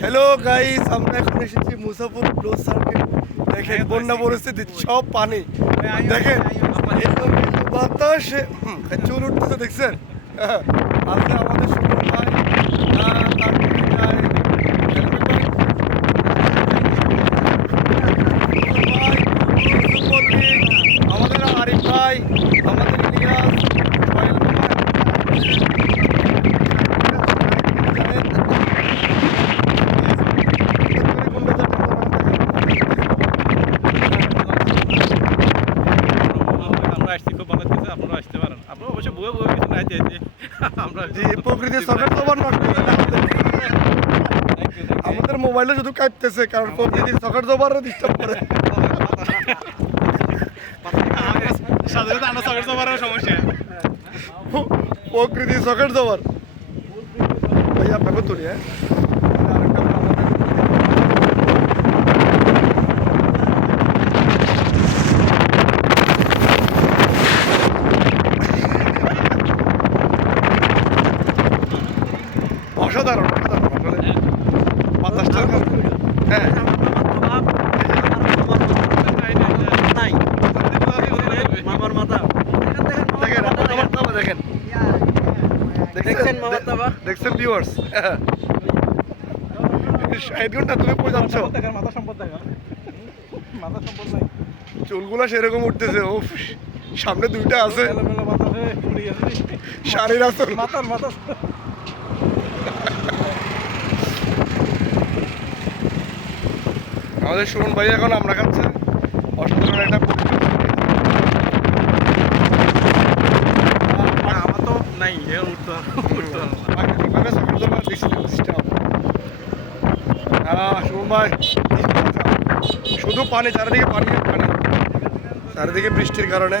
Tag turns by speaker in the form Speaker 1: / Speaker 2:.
Speaker 1: Hello guys আমরা এখন এসেছি মুসাফুর ক্লোজ সার্কিট দেখেন বন্যা পরিস্থিতি সব পানি দেখেন বাতাস চুল উঠতেছে দেখছেন হ্যাঁ, আমাদের সুমন ভাই আহ, তারপরে যায় হেলমেট ভাই। ভাই, ইউসুফ মল্লিক, আমাদের আরিফ ভাই আমাদের ইলিয়াস সোহেল ভাই।
Speaker 2: আমরা আসছি খুব ভালো লাগতেছে আপনারা আসতে পারেন আপনারা অবশ্যই বয়ে বয়ে কিছু নাই আইতে আমরা
Speaker 1: জি প্রকৃতির সকেট তো নষ্ট আমাদের মোবাইলে শুধু কাটতেছে কারণ প্রকৃতির সকেট তো আবার ডিস্টার্ব করে।
Speaker 2: সাধারণত আমরা সমস্যা।
Speaker 1: প্রকৃতির সকেট তো আবার। ভাইয়া আপনাকে তুলি হ্যাঁ আরেকটা আমাদের- অসাধারণ অসাধারণ। আসলে বাতাসটার হ্যাঁ।
Speaker 3: মামার মাথা।
Speaker 1: দেখেন আপনার আমার তাবা দেখেন।
Speaker 3: দেখছেন? মামার তাবা?
Speaker 1: দেখছেন ভিউয়ার্স ষাট ঘণ্টা তুমি কই যাচ্ছ।
Speaker 2: মাথা সম্পদ দেখা মাথা সম্পদ নাই।
Speaker 1: চুলগুলো সেরকম উঠতেছে ও সামনে দুইটা আছে।
Speaker 2: হয়ে
Speaker 1: শাড়ির আসল
Speaker 2: মাথার মাথা
Speaker 1: আমাদের সুমন ভাই এখন আমরা খাচ্ছে। অসাধারণ একটা
Speaker 2: আমার তো নাই উঠতে
Speaker 1: প্রাকৃতিকভাবে হ্যাঁ সুমন ভাই শুধু পানি চারিদিকে পানি পানি। চারিদিকে বৃষ্টির কারণে।